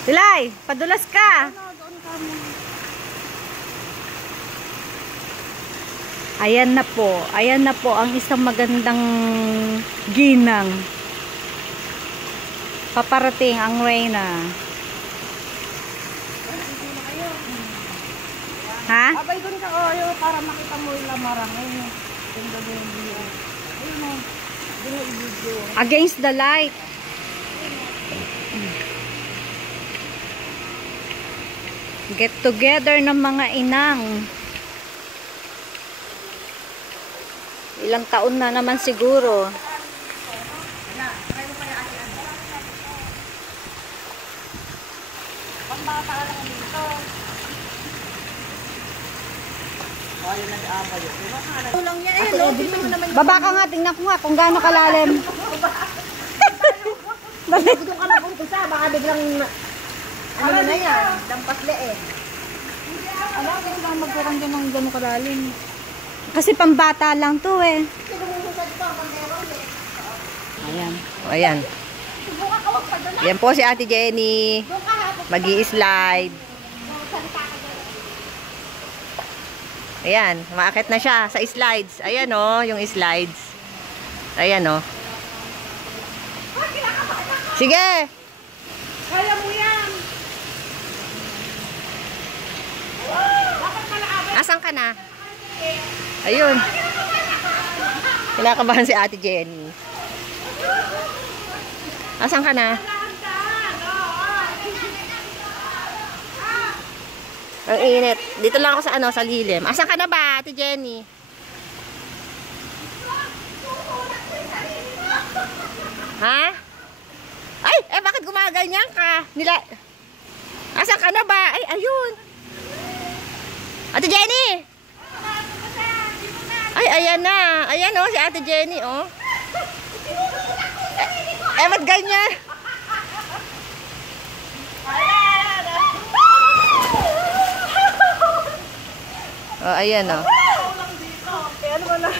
Silay, padulas ka. Ayan na po. Ayan na po ang isang magandang ginang. Paparating ang Reyna. Ha? Abay doon ka para makita mo yung lamarang. Ayun. Ganda doon yung view. Ayun o. Doon yung video. Against the light. Get together ng mga inang. Ilang taon na naman siguro. Pambata ka lang dito. Ayun nag-aabay. Tulong yan. Ayun, dito mo naman. Baba ka nga, tingnan ko nga kung gaano kalalim. Doon ka napuntusa. Baka biglang ano na yan. Dampas leeg. Alam, hindi lang magkurang dyan ng gano'ng kalalim. Kasi pambata lang to eh. Ayan. O, ayan. Yan po si Ate Jenny. Mag-i-slide. Ayan. Maakit na siya sa slides. Ayan o, yung slides. Ayan o. Sige! Kaya mo yan. Asan ka na? Ayun. Kinakabahan si Ate Jenny. Asan ka na? Ang init. Dito lang ako sa sa lilim. Asan ka na ba, Ate Jenny? Ha? Ay, bakit gumaganyan ka? Asan ka na ba? Ay, ayun. Ate Jenny! Ay, ayan na. Ayan o, si Ate Jenny, o. Ba't ganyan? Oh, ayan o. Kaya naman na.